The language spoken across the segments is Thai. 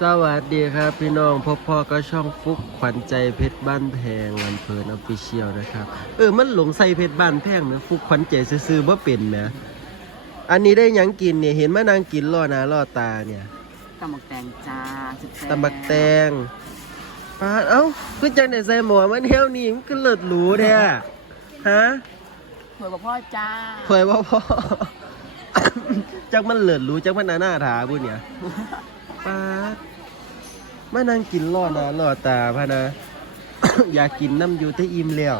สวัสดีครับพี่น้องพบพ่อก็ช่องฟุกขวัญใจเพชรบ้านแพงลำเพลินออฟฟิเชียลนะครับ เออมันหลงใส่เพชรบ้านแพงนะฟุกขวัญใจซื้อๆบ่เป็นแหมอันนี้ได้หยังกินเนี่ยเห็นมานางกินล่อหนาล่อตาเนี่ยตำบักแตงจ้าสุดแซ่บตำบักแตงปาดเอ้าคือจังได้ใส่หมวกมันเที่ยวนี่มันก็เลิศหรูแท้ฮะถวยกับพ่อจ้าเผยว่าพ่อ จักมันเลิศหรูจักมันหนาหน้าถาบุญเนี่ยปาด มานั่งกินล่อหนาล่อตาพะนะ อยากกินน้ำอยู่แต่อิ่มแล้ว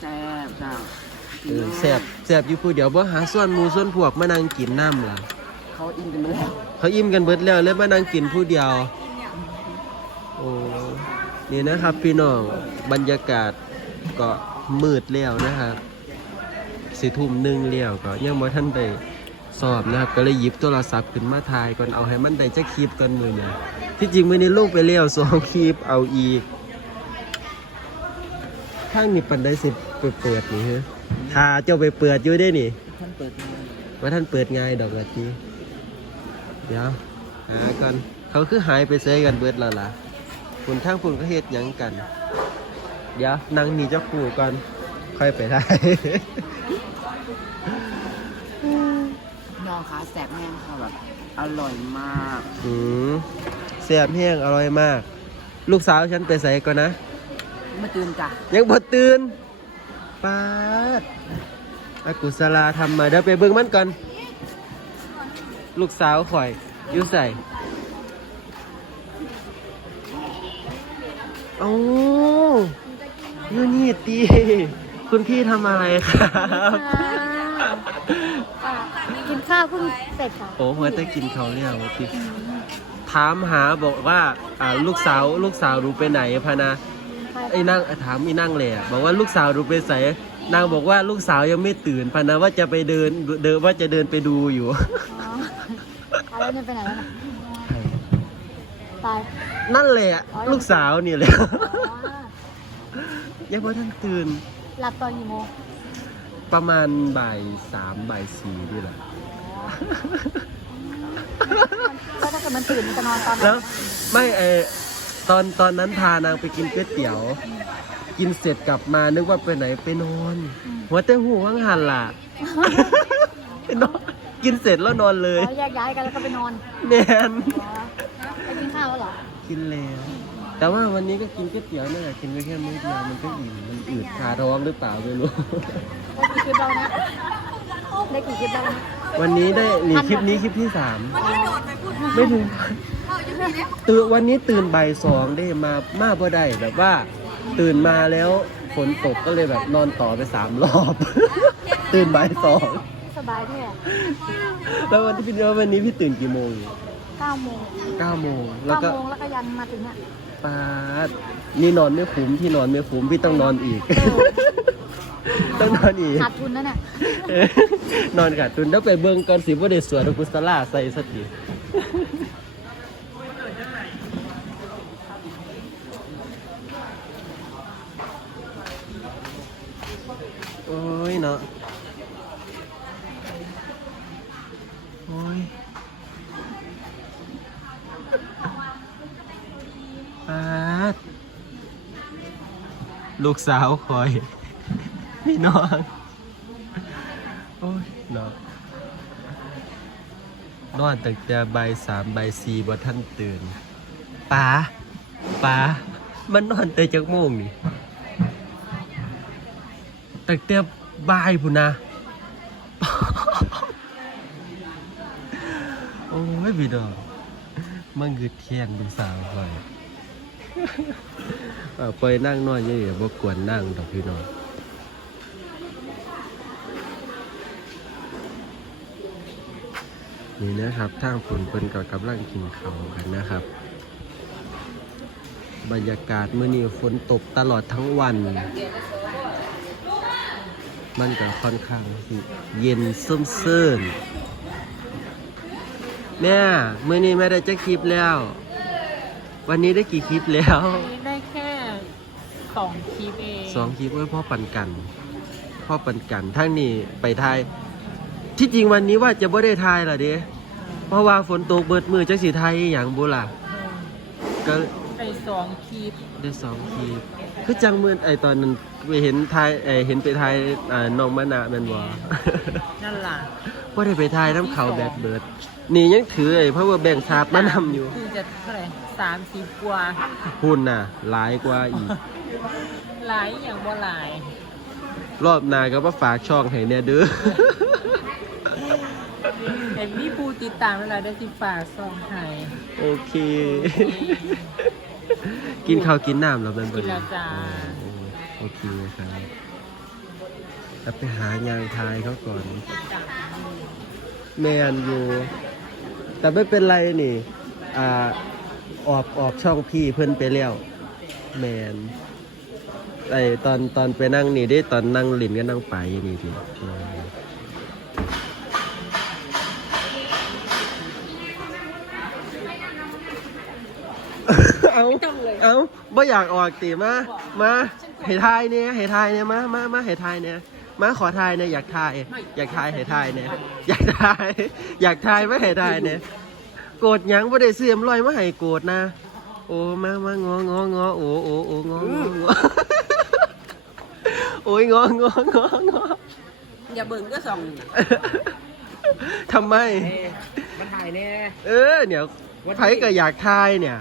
แซ่บจ้าเออแสบแสบอยู่ผู้เดียวบ่หาส่วนหมูส่วนพวกมานั่งกินน้ำล่ะ เขาอินกันไปแล้วเขาอิ่มกันเบิดแล้วเลยมานั่งกินผู้เดียว โอ้นี่นะครับ พี่น้องบรรยากาศก็มืดแล้วนะครับสี่ทุ่มหนึ่งแล้วก็ยังบ่ท่านได้ สอบนะครับก็เลยหยิบโทรศัพท์ขึ้นมาถ่ายก่อนเอาให้มันได้จะคลิปกันมือเนี่ยที่จริงมือนี้ลูกไปแล้วสองคลิปเอาอีกข้างนี้ปันได้สิไปเปิดนี่ฮะถ้าเจ้าไปเปิดอยู่ได้นี่ท่านเปิดมาว่าท่านเปิดง่ายดอกละทีเดี๋ยวหากันเขาคือหายไปเซกันเบิดแล้วล่ะคุณทางคุณก็เฮ็ดยังกัน เดี๋ยวนั่งมีเจ้าคู่ก่อนค่อยไปได้ น้องขาแซ่บแห้งค่ะแบบอร่อยมากอืมแซ่บแห้งอร่อยมาก ลูกสาวฉันไปใส่ก่อนนะเมื่อตื่นจ้ะยังบ่ตื่นปาดอากุศลาทำมาเดี๋ยวไปเบิ่งมันก่อน ลูกสาวข่อยอยู่ใส่เอาอยู่นี่ตี คุณพี่ทำอะไรครับ กินข้าวเพิ่งเสร็จค่ะโอ้เมื่อได้กินเขาวเนี่ยวันที่ถามหาบอกว่าอ่าลูกสาวลูกสาวรู้ไปไหนพะนะไอ้นั่งถามไอ้นั่งเลยอะบอกว่าลูกสาวรู้ไปใส่นางบอกว่าลูกสาวยังไม่ตื่นพะนะว่าจะไปเดินเดินว่าจะเดินไปดูอยู่อ๋ออะไรเนี่ยไปไหนแล้วน่ะตาย นั่นแหละลูกสาวนี่แหละอ๋อยังพอท่านตื่นหลับตอนกี่โมง ประมาณบ่ายสามบ่ายสี่นี่แหละแล้วถ้าเกิดมันตื่นมันจะนอนตอนไหนแล้วไม่เออตอนตอนนั้นพานางไปกินก๋วยเตี๋ยว กินเสร็จกลับมานึกว่าไปไหนไปนอน หัวแต่หูว่างหันล่ะ ไปนอนกินเสร็จแล้วนอนเลยแล้วแยกย้ายกันแล้วก็ไปนอนแมนอ๋อไปกินข้าวแล้วเหรอ กินแล้ว แต่ว่าวันนี้ก็กินก๋วยเตี๋ยวนี่แหละกินไปแค่มื้อเดียวมันก็อิ่มมันอืดคาท้องหรือเปล่าไม่รู้ได้กี่คลิปแล้วนะ ได้กี่คลิปแล้วนะวันนี้ได้นี่คลิปนี้คลิปที่สามไม่ถึงตื่นวันนี้ตื่นบ่ายสองได้มามาบ่ได้แบบว่า ตื่นมาแล้วฝนตกก็เลยแบบนอนต่อไปสามรอบ ตื่นบ่ายสองสบายแท้แล้ววันที่พี่เดียววันนี้พี่ตื่นกี่โมงเก้าโมงเก้าโมงแล้วเก้าก็โมงแล้วก็ยันมาถึงเนี่ย ปาดนี่นอนไม่คุ้มที่นอนไม่คุ้มพี่ต้องนอนอีก ต้องนอนอีกขาดทุนนั่นน่ะเออนอนกัดตุนแล้วไปเบิ่งก่อนสิว่าได้สวนกุศลาใส่สติโอ้ยเนาะ ลูกสาวคอย พี่น้องโอ้ยนาะนอนตั้งแต่ใบายสามใบายสี่บ่ท่านตื่นป๋าป๋ามันนอนแต่จักโมงนี่ตั้งแต่บ่ายพุ่นนะ โอ้ยพี่น้องมันคือเทียนลูกสาวคอย ไปนั่งนอนเยอะๆบกวนนั่งดอกพี่น้องนี่นะครับทางฝนเพิ่นก็กำลังกินข้ากันนะครับ บรรยากาศเมื่อนี้ฝนตกตลอดทั้งวัน มันก็ค่อนข้างเย็นซึมซื่นแม่เมื่อนี้แม่ได้จะคลิปแล้ว วันนี้ได้กี่คลิปแล้วได้แค่สองคลิปเองสองคลิปไว้พ่อปันกัน พ่อปันกันทั้งนี้ไปทาย ที่จริงวันนี้ว่าจะไม่ได้ทายล่ะเด้เพราะว่าฝนตกเบิดมือจักสิไทยอหย่างบุล่ะก็ ไปสองคลิปได้สองทีคือจังมือไอตอนนั้นไปเห็นทายไอเห็นไปทายอ่าน้องมะนาวแม่นบ่นั่นล่ะว่าได้ไปทายน้ำเขาแบดเบิด นี่ยังถือไอ้เพราะว่าแบ่งชาติมานำอยู่คือจะเท่าไหร่สามสิบกว่าหุ่นน่ะ หลายกว่าอีก หลายอย่างบ่หลาย รอบหน้าก็มาฝากช่องให้แน่เด้อ เห็นมีผู้ติดตามเวลาได้สิฝากซองไห้ โอเค กินข้าวกินน้ำแล้วแม่นบ่กินแล้วจ้าอ๋อโอเคครับแล้วไปหายางทายเขาก่อนแมนอยู่ แต่ไม่เป็นไรนี่ อ่า ออกออกช่องพี่เพิ่นไปแล้ว แมนไอตอนตอนไปนั่งนี่ได้ตอนนั่งหลินก็นั่งไปอย่างนี้ดิเออ เอาเอาบ่อยากออกตีมามาให้ทายเนี่ยให้ทายเนี่ยมามามาให้ทายเนี่ยมาขอทายเนี่ยอยากทาย อยากทายให้ทายเนี่ยอยากทายอยากทายไม่ให้ทายเนี่ยโกรธหยังบ่ได้เสื่อมลอยมาให้โกรธนะ โอ้มามางององอโอ้โอ้โอ้งององอโอ้ยงองององออย่าเบิ่งก็ส่องทำไมมาถ่ายแน่เออเนี่ยไผก็อยากทายเนี่ย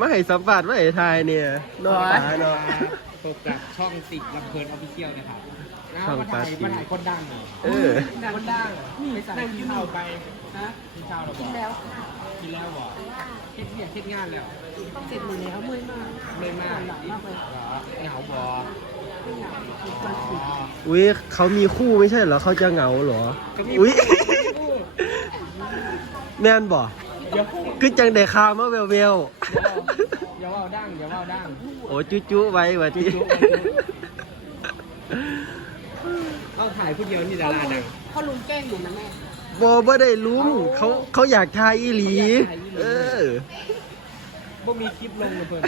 มาให้สัมผัสมาให้ทายเนี่ยนอนตาเนาะพบกับช่องติดลำเพลินออฟฟิเชียลนะครับช่องมาถ่ายปาร์ตี้มาถ่ายคนดังหน่อยเออ คนดังไปสั่งกินข้าวไปนะกินข้าวเราบอกแล้ว กินแล้วบอกเฮ็ดเนี่ยเฮ็ดงานแล้วต้องเสร็จมือแล้วมือมากไม่มากหลังมากเลยเหรอเหงาบอกอุ้ยเขามีคู่ไม่ใช่เหรอเขาจะเหงาเหรอก็มีอุ้ยคู่แม่นบ่ เดี๋ยวคู่คือจังได้ข่าวมาเวลเวลเดี๋ยวเอาดังเดี๋ยวเอาดังโอ้จุจุไว้ว่าที่จุ๊ไว้จุ๊เอาถ่ายผู้เดียวนี่ดาราดังเขาลุงแกล้งอยู่นะแม่บอบ่ได้ลุ้มเขาเขาอยากทายอีหลี เออ บ่มีคลิปลงเลยเพิ่อน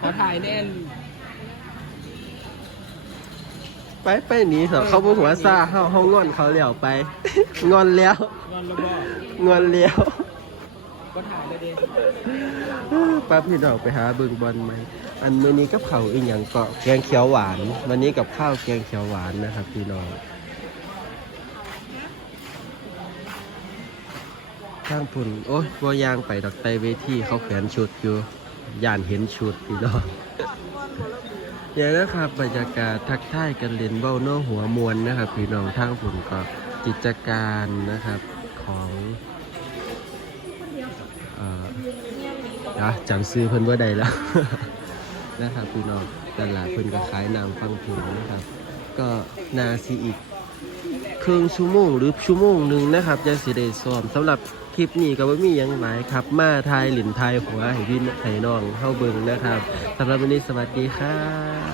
ขอถ่ายแน่น ไปไปหนีเถอะเขาบ่หัวซาเฮาเฮางอนเขาแล้วไป งอนแล้ว งอนแล้วบอกงอนแล้วก็ถ่ายเลยเด้ป้าพี่น้องไปหาเบิ่งบอลไหม อันมื้อนี้กับเขาวอีหยังก็แกงเขียวหวาน วันนี้กับข้าวแกงเขียวหวานนะครับพี่น้องข้างพุ่นโอ้ยบ่ยางไปดอกไตเวทีเขาแขวนชุดอยู่ย่านเห็นชุดพี่น้อง อย่างนะครับบรรยากาศทักทายกันเล่นเบ้าโน้หัวมวลนะครับ พี่น้องทางฝุ่นก็กิจการนะครับของเอ่ออะจำซื้อเพิ่นว่าใดแล้ว นะครับพี่น้องตลาดเพิ่นก็ขายน้ำฟังเพลงนะครับ ก็นาซีอีกครึ่งชั่วโมงหรือชั่วโมงหนึ่งนะครับยังสิได้ซ้อมสำหรับ คลิปนี้ก็บ่มีหยังหลายครับ มาทายหลินทายหัวให้พี่ให้น้องเข้าเบิ่งนะครับสำหรับวันนี้สวัสดีครับ